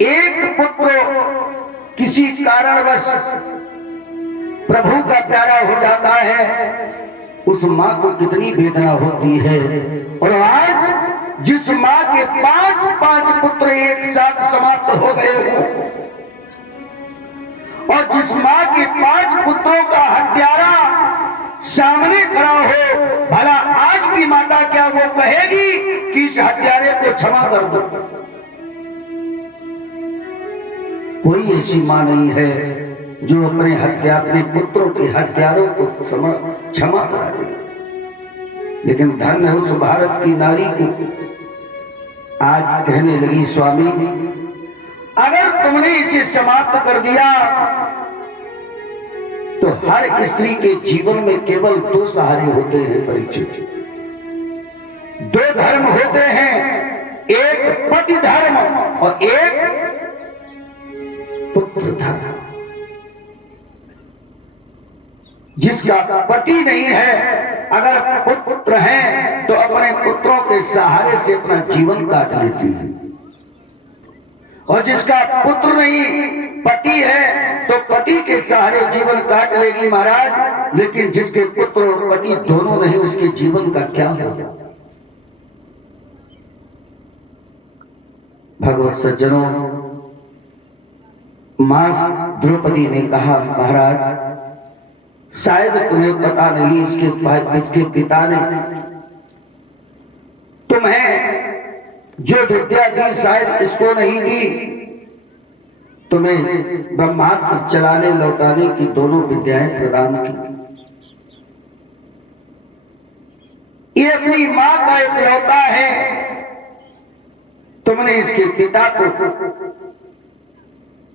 एक पुत्र किसी कारणवश प्रभु का प्यारा हो जाता है, उस मां को कितनी वेदना होती है। और आज जिस मां के 5-5 पुत्र एक साथ समाप्त हो गए हो, और जिस मां के 5 पुत्रों का हत्यारा सामने खड़ा हो, भला आज की माता क्या वो कहेगी कि इस हत्यारे को क्षमा कर दो? कोई ऐसी मां नहीं है जो अपने पुत्रों के हत्यारों को क्षमा करा दे। लेकिन धन्य है उस भारत की नारी को, आज कहने लगी स्वामी अगर तुमने इसे समाप्त कर दिया तो हर स्त्री के जीवन में केवल 2 सहारे होते हैं परिचित। 2 धर्म होते हैं, एक पति धर्म और एक पुत्र धर्म। जिसका पति नहीं है, अगर पुत्र हैं तो अपने पुत्रों के सहारे से अपना जीवन काट लेती है, और जिसका पुत्र नहीं पति है तो पति के सहारे जीवन काट लेगी महाराज। लेकिन जिसके पुत्र और पति दोनों नहीं, उसके जीवन का क्या होगा? भगवत सज्जनों, मां द्रौपदी ने कहा महाराज शायद तुम्हें पता नहीं, इसके पिता ने तुम्हें जो विद्या दी शायद इसको नहीं दी, तुम्हें ब्रह्मास्त्र चलाने लौटाने की दोनों विद्याएं प्रदान की। ये अपनी मां का इकलौता है, तुमने इसके पिता को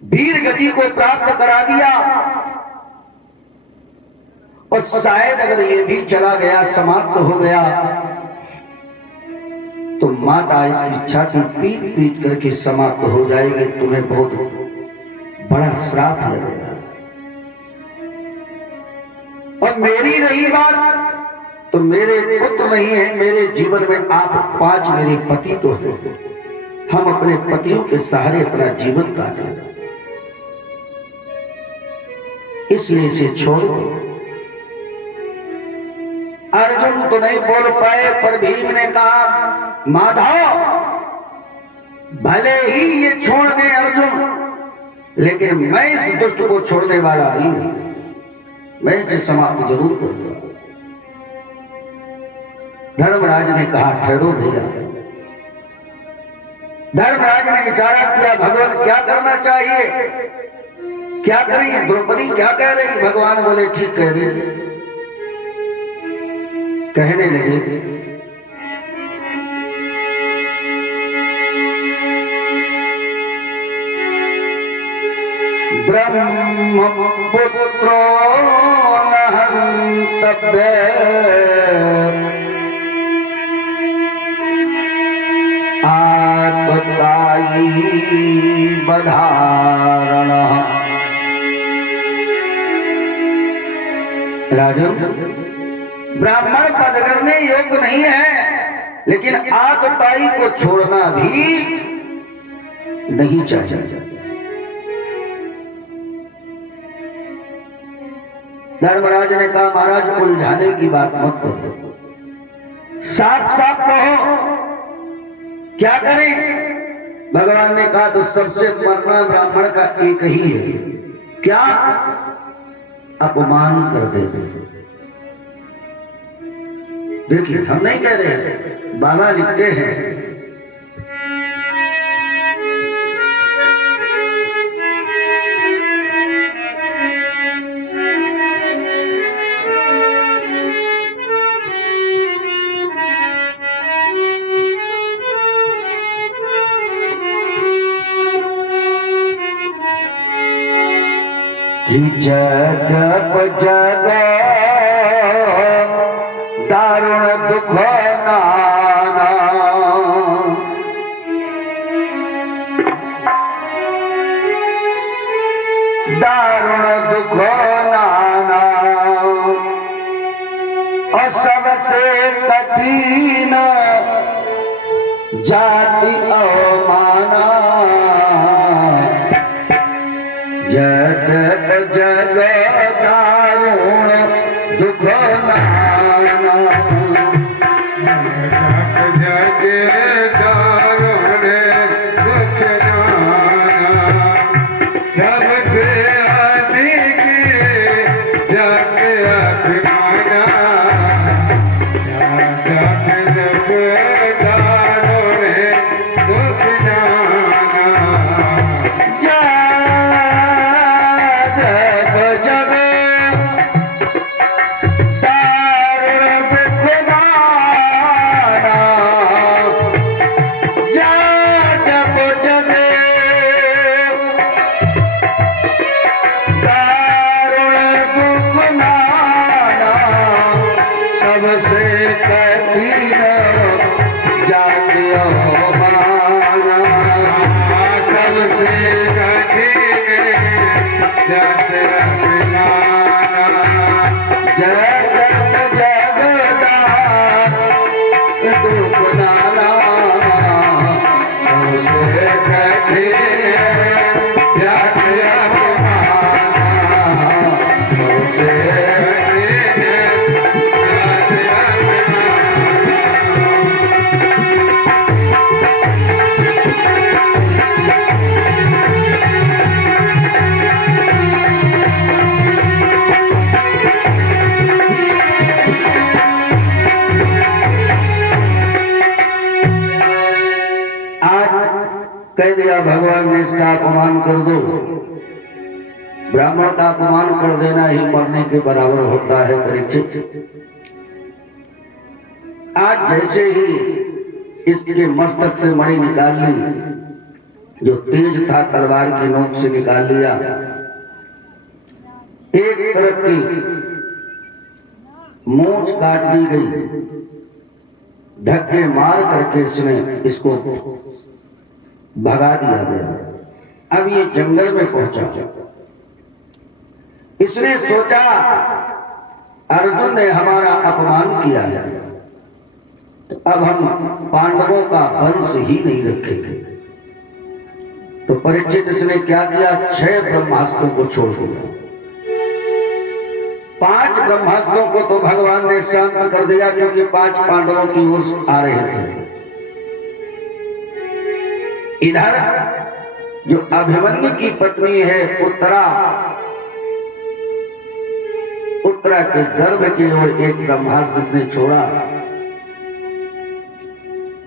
वीर गति को प्राप्त करा दिया, और शायद अगर ये भी चला गया, समाप्त हो गया, तो माता इसकी छाती पीट पीट करके समाप्त हो जाएगी। तुम्हें बहुत बड़ा श्राप लगेगा। और मेरी रही बात, तो मेरे पुत्र नहीं है मेरे जीवन में, आप 5 मेरे पति तो हैं, हम अपने पतियों के सहारे अपना जीवन काटें, इसलिए इसे छोड़ दो। अर्जुन तो नहीं बोल पाए, पर भीम ने कहा माधव भले ही ये छोड़ दे अर्जुन, लेकिन मैं इस दुष्ट को छोड़ने वाला नहीं हूं, मैं इसे समाप्त जरूर करूंगा। धर्मराज ने कहा ठहरो भैया। धर्मराज ने इशारा किया भगवान क्या करना चाहिए, क्या करें? द्रौपदी क्या कह रही? भगवान बोले ठीक कह रही। कहने लगे ब्रह्मपुत्रो न हन्तव्य आत्मतायी बधारणः। राजन, ब्राह्मण पद करने योग्य नहीं है, लेकिन आतताई को छोड़ना भी नहीं चाहिए। धर्मराज ने कहा महाराज उलझाने की बात मत करो, साफ साफ कहो क्या करें? भगवान ने कहा तो सबसे मरना ब्राह्मण का एक ही है, क्या? अपमान कर देना। देखिए हम नहीं कह रहे, बाबा लिखते हैं कि जगप जग दारुण दुख नाना, दारुण दुख नाना, और सबसे कठिन जाति अवमाना। कठिन जग कह दिया भगवान ने इसका अपमान कर दो। ब्राह्मण का अपमान कर देना ही मरने के बराबर होता है परीक्षित। आज जैसे ही इसके मस्तक से मणि निकाल ली, जो तेज था तलवार की नोक से निकाल लिया, एक तरफ की मूंछ काट दी गई, धक्के मार करके इसने इसको भगा दिया गया। अब ये जंगल में पहुंचा, इसने सोचा अर्जुन ने हमारा अपमान किया है, तो अब हम पांडवों का वंश ही नहीं रखेंगे। तो परीक्षित इसने क्या किया, 6 ब्रह्मास्त्रों को छोड़ दिया। 5 ब्रह्मास्त्रों को तो भगवान ने शांत कर दिया, क्योंकि 5 पांडवों की ओर आ रहे थे। इधर जो अभिमन्यु की पत्नी है उत्तरा के गर्भ की ओर एक ब्रह्मास्त्र ने छोड़ा।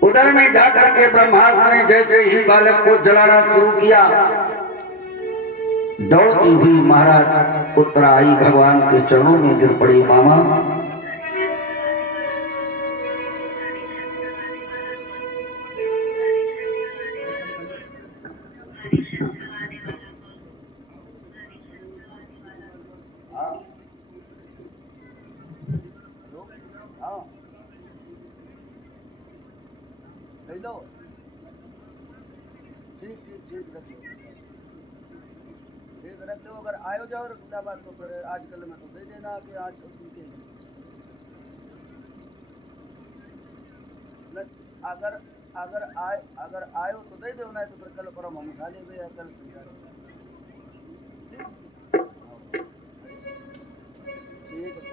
उधर में जाकर के ब्रह्मास्त्र ने जैसे ही बालक को जलाना शुरू किया, दौड़ती हुई महाराज उत्तरा आई, भगवान के चरणों में गिर पड़ी। मामा ठीक रख लो। अगर आयो जाओ रसूलाबाद तो फिर आजकल में तो दे देना कि आज उनके अगर अगर आयो तो दे दो, ना तो फिर कल परम हम उठा ले या कल ठीक है।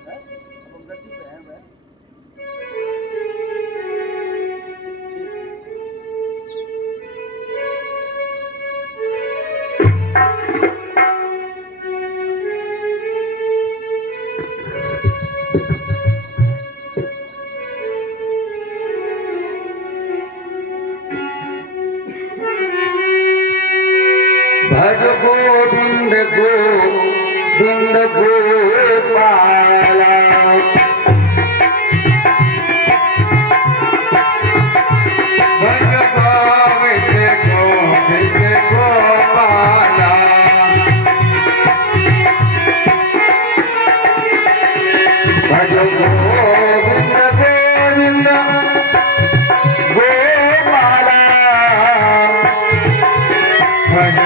अब हम गद्दी पे हैं भाई। भज गोविंद गोपाल